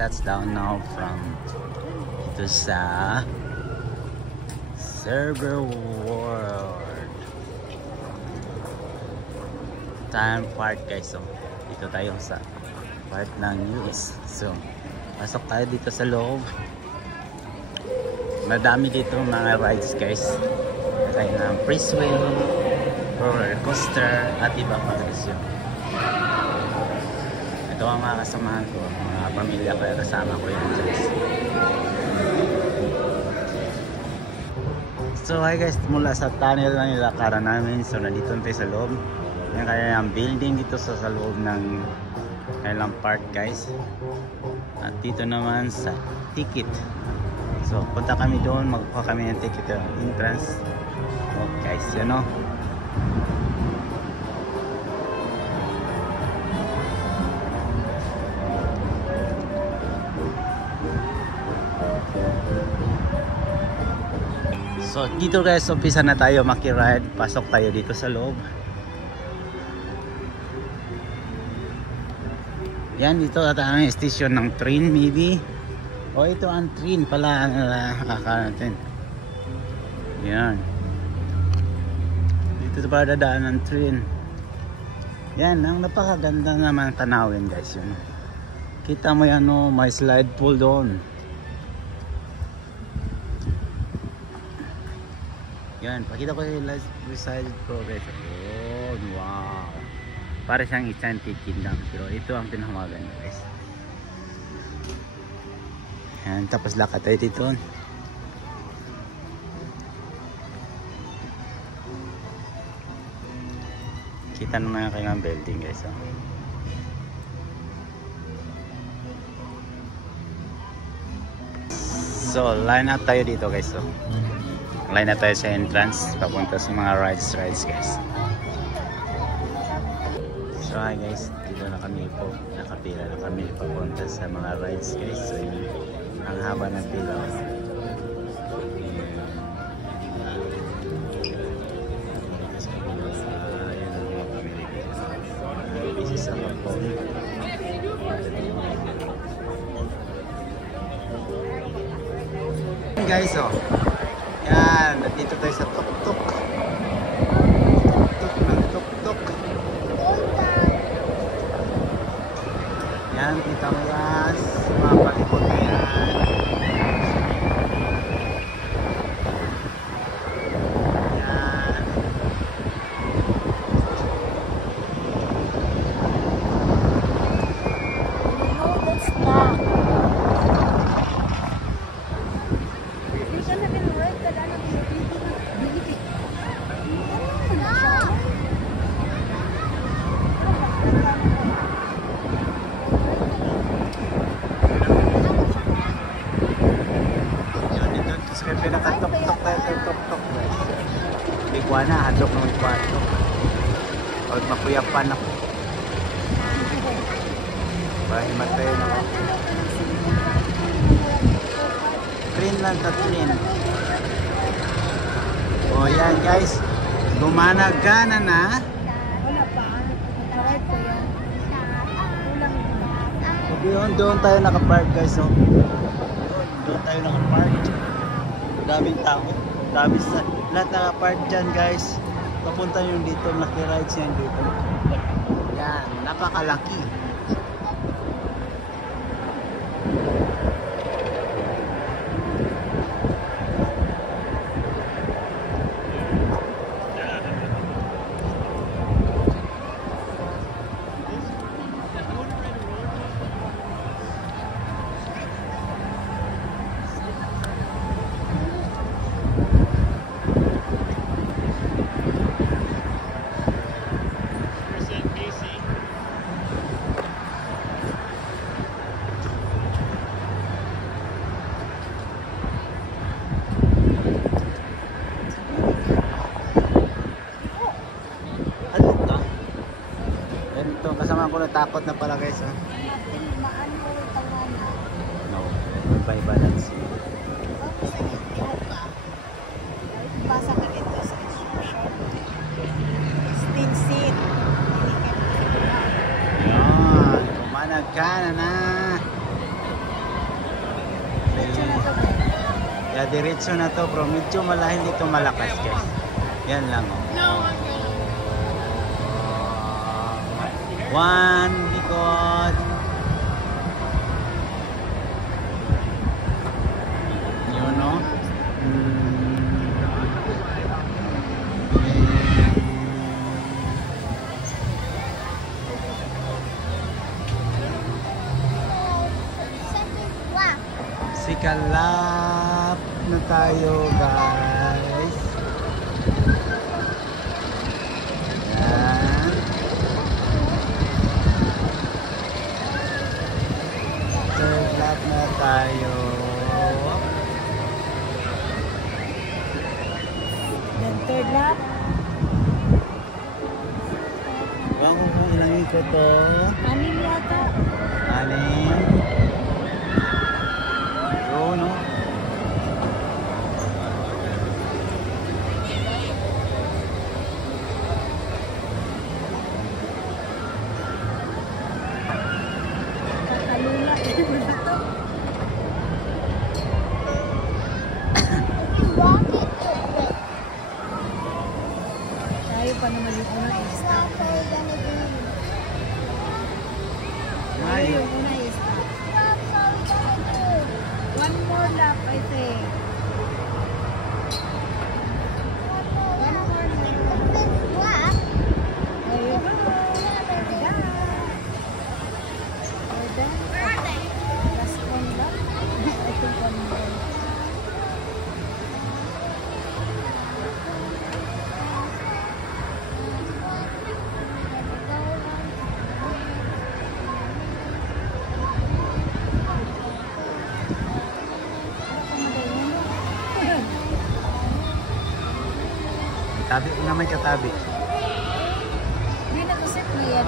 touchdown now from dito sa Server World Time Park guys. So dito tayo sa part ng US. So pasok tayo dito sa loob. Madami dito mga rides guys. Kaya ng free swing, roller coaster at iba pang guys yun. Ito ang mga kasamahan ko, mga pamilya ko, kasama ko yun guys. So hi guys, mula sa tunnel na nilakaran namin. So nandito tayo sa loob. Yan kaya yung building dito sa loob ng kailang park guys. At dito naman sa ticket. So punta kami doon, magkuha kami ng ticket entrance. Oh guys, yan o. So dito guys, umpisa na tayo makiride. Pasok tayo dito sa loob. Yan, dito at ang station ng train maybe. O ito ang train pala ang natin. Yan. Dito pa dadaan ng train. Yan, ang napakaganda naman tanawin guys yun. Kita mo yan o, may slide pool doon. Yan, pakita ko yung slide progress. Oh, wow. Para siyang Enchanted Kingdom. Pero ito ang pinakamaganda guys. Yan, tapos lakad tayo dito. Kita naman kayo ng building guys. Oh. So, line up tayo dito guys. Oh. Line na tayo sa entrance papunta sa mga rides guys. So hi guys, dito na kami po, nakapila na kami papunta sa mga rides guys. So ang haba ng pila. This is our phone. Guys, oh. Yan, nandito tayo sa tuk-tuk. Tuk-tuk. Yan, kita mo yan. Mga palikot na yan. Yan. Na hadlok ng kwarto. Pag makuyapan ako. Pahimatay na ako. Train lang sa train. O yan guys. Gumana-gana na. Wala pa. Nakakaride ko yan. Doon tayo nakapark guys. So. Doon tayo nakapark. Daming tao. Dami sa lahat naka-park dyan guys. Papunta yung dito, naki-rides yan dito. Yan, napakalaki. Kasama ko natakot na pala guys. Oh. No, by balance. Pasa ka dito sa instruction. Spin seat. Yan, kumanag ka na. Diretso na to, guys. Yeah, diretso na to bro. Medyo hindi to malakas guys. Yan lang oh. One, likod. Yun no? Sikalap na tayo guys. Yan. Third lap na tayo. Then third lap. Wala ko kung ilang ikot to. Anim yata. Anim. So, no? Kakalula. Wala to. Tayo pa naman yung una i-stop. Tayo yung una i-stop. One more lap, I think. One more lap. There you go. We're done. We're done. Last one lap. I think one more. Tabi ko naman katabi. Hindi na kasi na yan.